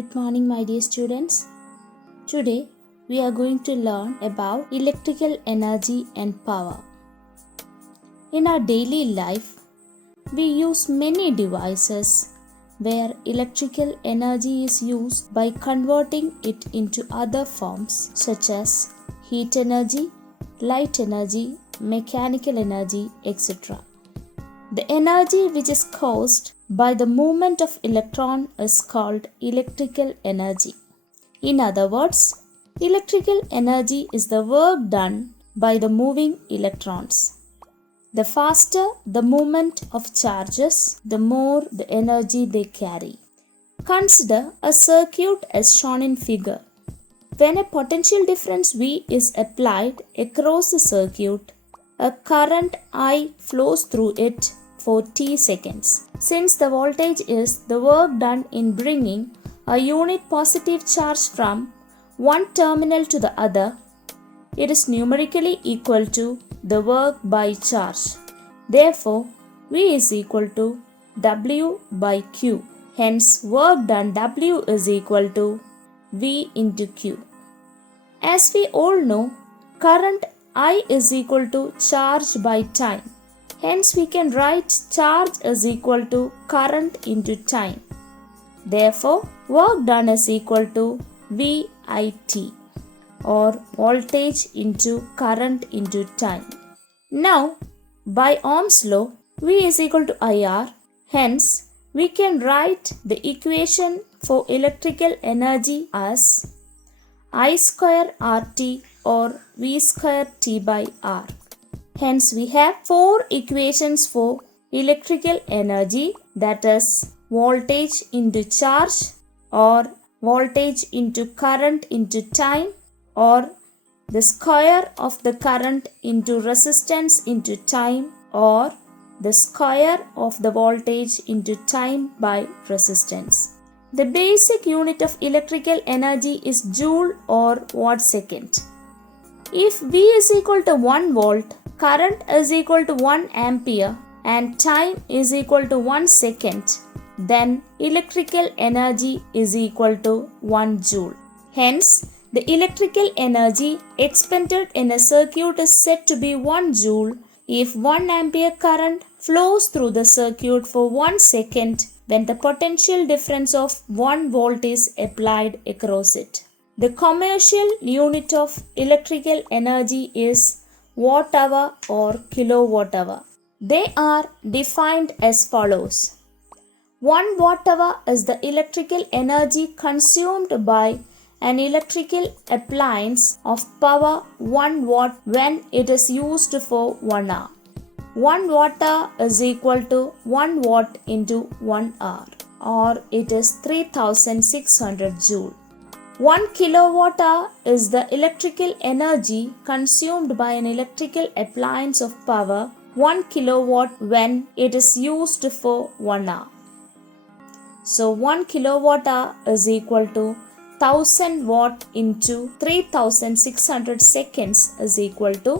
Good morning, my dear students. Today we are going to learn about electrical energy and power. In our daily life, we use many devices where electrical energy is used by converting it into other forms such as heat energy, light energy, mechanical energy, etc. The energy which is caused by the movement of electron is called electrical energy. In other words, electrical energy is the work done by the moving electrons. The faster the movement of charges, the more the energy they carry. Consider a circuit as shown in figure. When a potential difference V is applied across the circuit, a current I flows through it for t seconds. Since the voltage is the work done in bringing a unit positive charge from one terminal to the other, it is numerically equal to the work by charge. Therefore, V is equal to W by Q. Hence, work done W is equal to V into Q. As we all know, current I is equal to charge by time. Hence, we can write charge is equal to current into time. Therefore, work done is equal to VIT, or voltage into current into time. Now, by Ohm's law, V is equal to IR. Hence, we can write the equation for electrical energy as I square RT or V square T by R. Hence, we have four equations for electrical energy, that is voltage into charge, or voltage into current into time, or the square of the current into resistance into time, or the square of the voltage into time by resistance. The basic unit of electrical energy is joule or watt second. If V is equal to 1 volt, current is equal to 1 ampere, and time is equal to 1 second, then electrical energy is equal to 1 joule. Hence, the electrical energy expended in a circuit is said to be 1 joule if 1 ampere current flows through the circuit for 1 second when the potential difference of 1 volt is applied across it. The commercial unit of electrical energy is watt hour or kilowatt hour. They are defined as follows. 1 watt hour is the electrical energy consumed by an electrical appliance of power 1 watt when it is used for 1 hour. 1 watt hour is equal to 1 watt into 1 hour, or it is 3600 joule. 1 kilowatt hour is the electrical energy consumed by an electrical appliance of power 1 kilowatt when it is used for 1 hour. So 1 kilowatt hour is equal to 1000 watt into 3600 seconds is equal to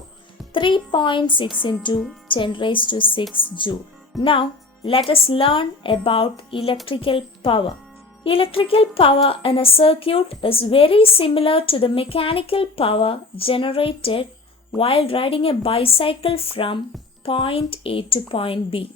3.6 into 10 raised to 6 joule. Now let us learn about electrical power. Electrical power in a circuit is very similar to the mechanical power generated while riding a bicycle from point A to point B.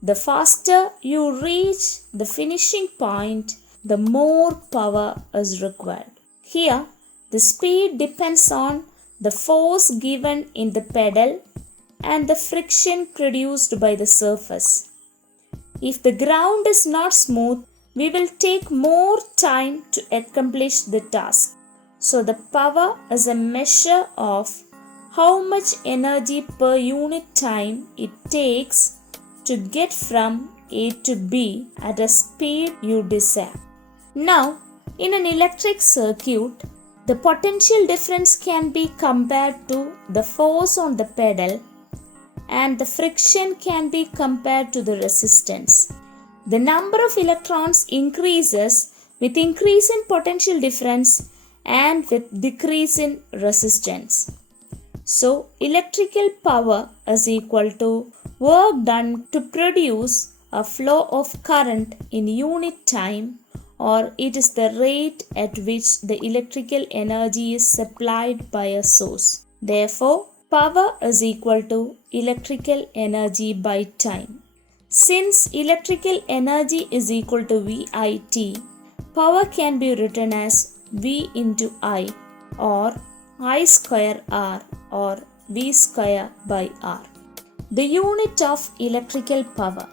The faster you reach the finishing point, the more power is required. Here, the speed depends on the force given in the pedal and the friction produced by the surface. If the ground is not smooth, we will take more time to accomplish the task. So the power is a measure of how much energy per unit time it takes to get from A to B at a speed you desire. Now, in an electric circuit, the potential difference can be compared to the force on the pedal, and the friction can be compared to the resistance. The number of electrons increases with increase in potential difference and with decrease in resistance. So, electrical power is equal to work done to produce a flow of current in unit time or it is the rate at which the electrical energy is supplied by a source. Therefore, power is equal to electrical energy by time. Since electrical energy is equal to VIT, power can be written as V into I, or I square R, or V square by R. The unit of electrical power.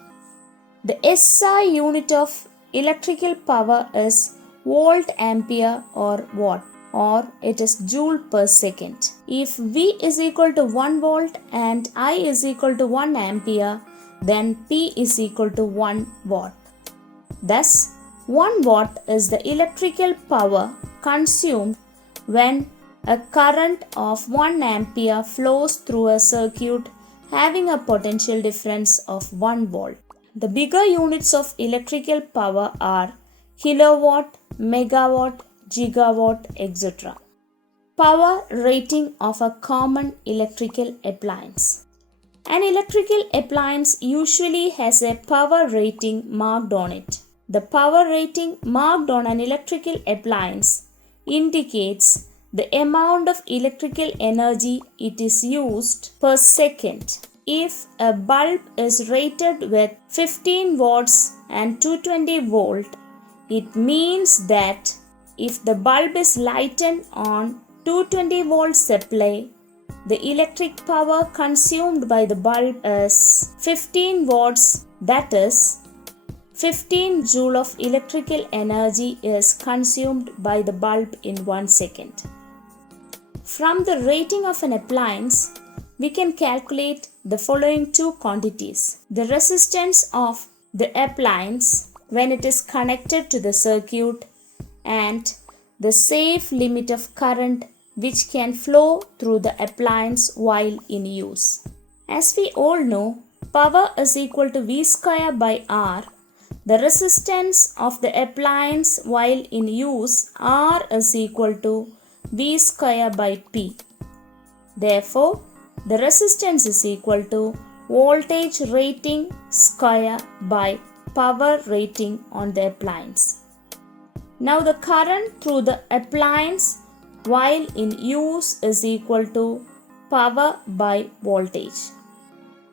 The SI unit of electrical power is volt ampere or watt, or it is joule per second. If V is equal to 1 volt and I is equal to 1 ampere, then P is equal to 1 watt. Thus, 1 watt is the electrical power consumed when a current of 1 ampere flows through a circuit having a potential difference of 1 volt. The bigger units of electrical power are kilowatt, megawatt, gigawatt, etc. Power rating of a common electrical appliance. An electrical appliance usually has a power rating marked on it. The power rating marked on an electrical appliance indicates the amount of electrical energy it is used per second. If a bulb is rated with 15 watts and 220 volt, it means that if the bulb is lightened on 220 volt supply, the electric power consumed by the bulb is 15 watts, that is, 15 joule of electrical energy is consumed by the bulb in 1 second. From the rating of an appliance, we can calculate the following two quantities: the resistance of the appliance when it is connected to the circuit and the safe limit of current which can flow through the appliance while in use. As we all know, power is equal to V square by R. The resistance of the appliance while in use, R, is equal to V square by P. Therefore, the resistance is equal to voltage rating square by power rating on the appliance. Now the current through the appliance while in use is equal to power by voltage.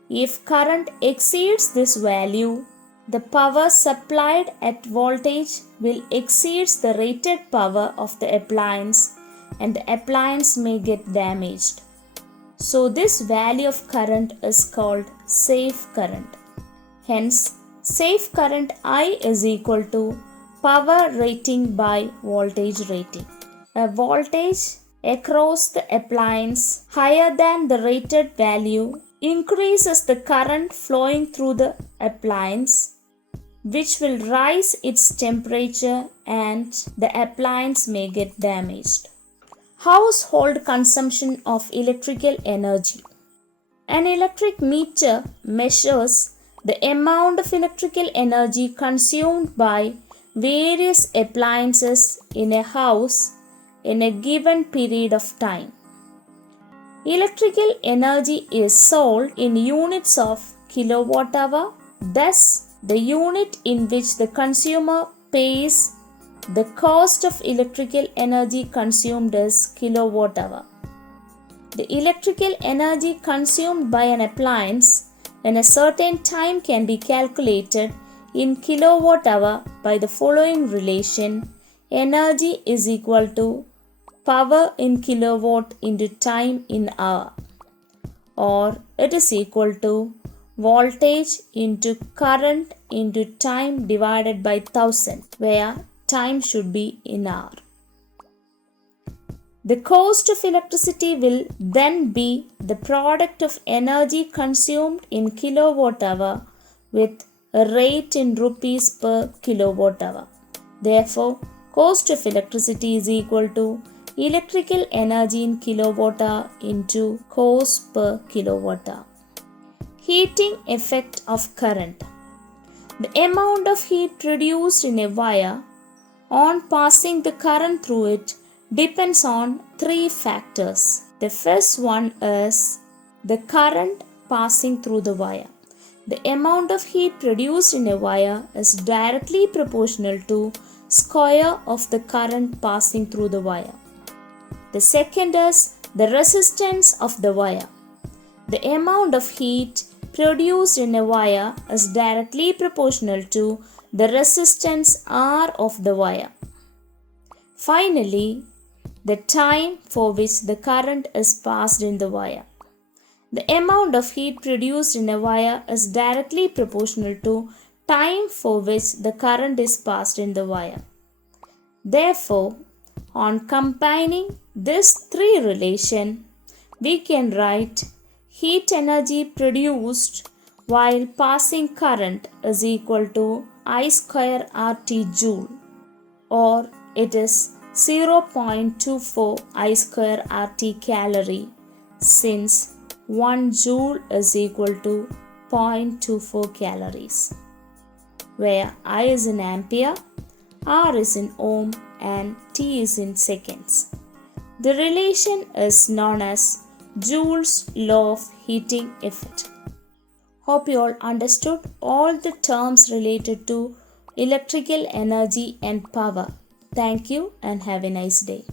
If current exceeds this value, the power supplied at voltage will exceed the rated power of the appliance and the appliance may get damaged. So this value of current is called safe current. Hence, safe current I is equal to power rating by voltage rating. A voltage across the appliance higher than the rated value increases the current flowing through the appliance, which will rise its temperature and the appliance may get damaged. Household consumption of electrical energy. An electric meter measures the amount of electrical energy consumed by various appliances in a house in a given period of time. Electrical energy is sold in units of kilowatt hour. Thus, the unit in which the consumer pays the cost of electrical energy consumed is kilowatt hour. The electrical energy consumed by an appliance in a certain time can be calculated in kilowatt hour by the following relation: energy is equal to power in kilowatt into time in hour, or it is equal to voltage into current into time divided by 1000, where time should be in hour. The cost of electricity will then be the product of energy consumed in kilowatt hour with a rate in rupees per kilowatt hour. Therefore, cost of electricity is equal to electrical energy in kilowatt hour into cost per kilowatt hour. Heating effect of current. The amount of heat produced in a wire on passing the current through it depends on three factors. The first one is the current passing through the wire. The amount of heat produced in a wire is directly proportional to square of the current passing through the wire. The second is the resistance of the wire. The amount of heat produced in a wire is directly proportional to the resistance R of the wire. Finally, the time for which the current is passed in the wire. The amount of heat produced in a wire is directly proportional to time for which the current is passed in the wire. Therefore, on combining these three relations, we can write heat energy produced while passing current is equal to I square RT joule, or it is 0.24 I square RT calorie, since 1 joule is equal to 0.24 calories, where I is in ampere, R is in ohm, and T is in seconds. The relation is known as Joule's law of heating effect. Hope you all understood all the terms related to electrical energy and power. Thank you and have a nice day.